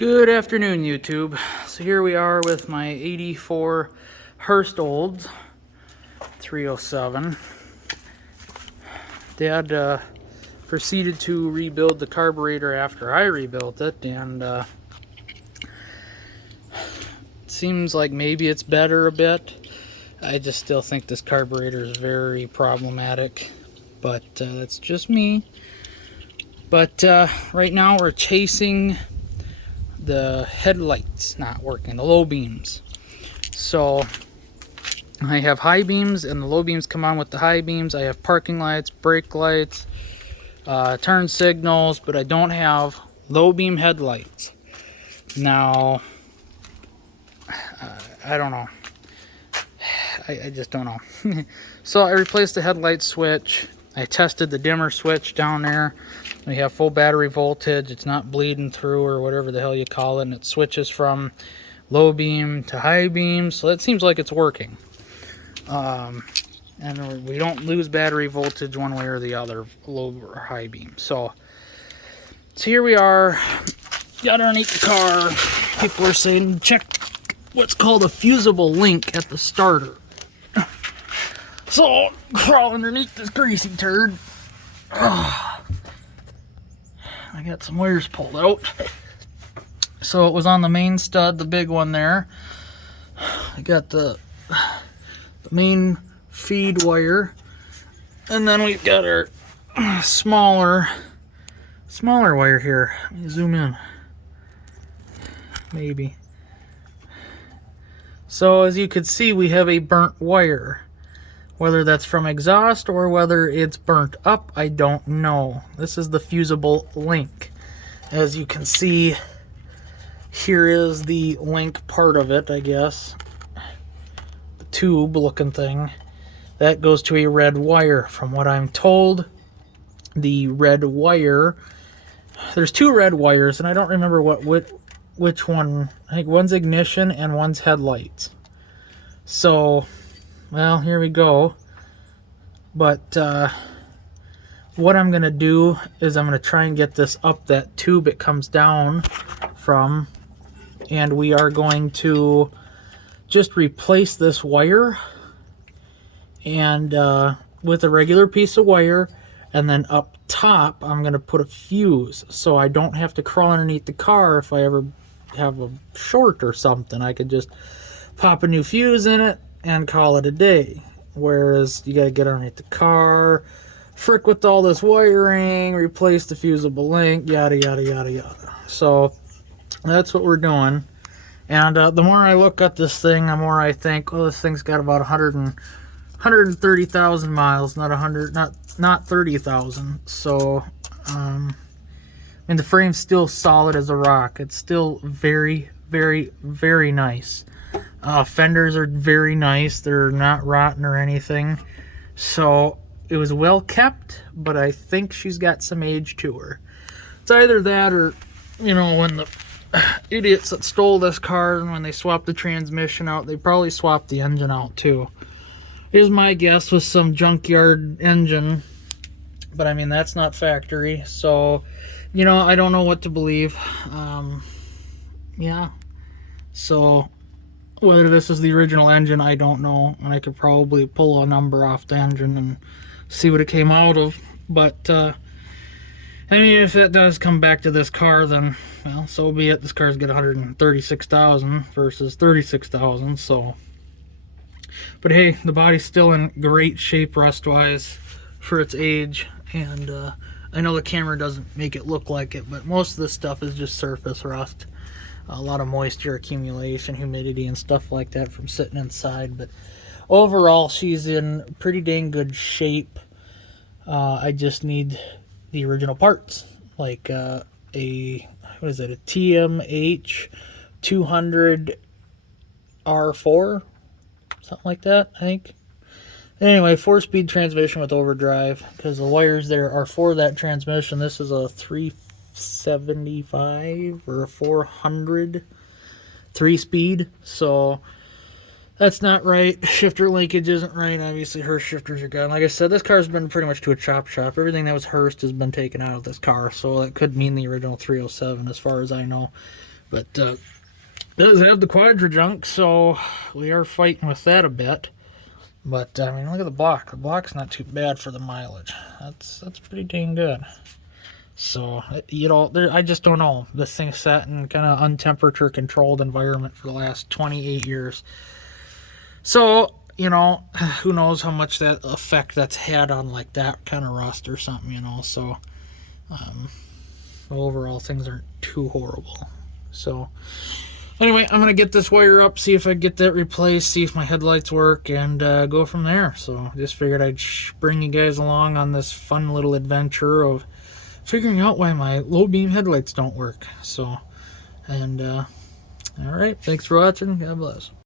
Good afternoon, YouTube. So here we are with my 84 Hurst Olds 307. Dad proceeded to rebuild the carburetor after I rebuilt it, and it seems like maybe it's better a bit. I just still think this carburetor is very problematic, but that's just me. But right now we're chasing the headlights not working, the low beams. So I have high beams and the low beams come on with the high beams. I have parking lights, brake lights, turn signals, but I don't have low beam headlights. Now, I don't know. I just don't know. So I replaced the headlight switch. I tested the dimmer switch down there. We have full battery voltage. It's not bleeding through or whatever the hell you call it. And it switches from low beam to high beam. So that seems like it's working. And we don't lose battery voltage one way or the other, low or high beam. So here we are. Got underneath the car. People are saying check what's called a fusible link at the starter. So crawl underneath this greasy turd. I got some wires pulled out. So it was on the main stud, the big one there. I got the main feed wire, and then we've got our smaller wire here. Let me zoom in. Maybe. So as you can see, we have a burnt wire. Whether that's from exhaust or whether it's burnt up, I don't know. This is the fusible link. As you can see, here is the link part of it, I guess. The tube looking thing. That goes to a red wire. From what I'm told, the red wire, there's two red wires, and I don't remember which one. I think one's ignition and one's headlights. So, well, here we go. But what I'm going to do is I'm going to try and get this up that tube it comes down from. And we are going to just replace this wire and with a regular piece of wire. And then up top, I'm going to put a fuse so I don't have to crawl underneath the car if I ever have a short or something. I could just pop a new fuse in it and call it a day. Whereas you gotta get underneath the car, frick with all this wiring, replace the fusible link, yada yada yada yada. So that's what we're doing. And the more I look at this thing, the more I think, well, this thing's got about 130,000 miles, not 30,000. So and the frame's still solid as a rock. It's still very, very, very nice. Fenders are very nice. They're not rotten or anything. So it was well kept, but I think she's got some age to her. It's either that or, you know, when the idiots that stole this car and when they swapped the transmission out, they probably swapped the engine out too. Here's my guess with some junkyard engine. But I mean, that's not factory. So, you know, I don't know what to believe. Yeah. So whether this is the original engine, I don't know. And I could probably pull a number off the engine and see what it came out of. But, I mean, if that does come back to this car, then, well, so be it. This car's got 136,000 versus 36,000, so. But hey, the body's still in great shape rust-wise for its age. And, I know the camera doesn't make it look like it, but most of this stuff is just surface rust. A lot of moisture accumulation, humidity, and stuff like that from sitting inside. But overall, she's in pretty dang good shape. I just need the original parts, like what is it, a TMH 200 R4, something like that, I think. Anyway, 4-speed transmission with overdrive, because the wires there are for that transmission. This is a 375 or a 400 3-speed, so that's not right. Shifter linkage isn't right. Obviously, Hurst shifters are gone. Like I said, this car's been pretty much to a chop shop. Everything that was Hurst has been taken out of this car, so that could mean the original 307 as far as I know. But it does have the Quadra junk, so we are fighting with that a bit. But I mean, look at the block. The block's not too bad for the mileage. That's pretty dang good. So, you know, I just don't know. This thing's sat in kind of untemperature controlled environment for the last 28 years. So, you know, who knows how much that effect that's had on like that kind of rust or something, you know. So, overall, things aren't too horrible. So, anyway, I'm going to get this wire up, see if I can get that replaced, see if my headlights work, and go from there. So, just figured I'd bring you guys along on this fun little adventure of figuring out why my low beam headlights don't work. So, and all right, thanks for watching. God bless.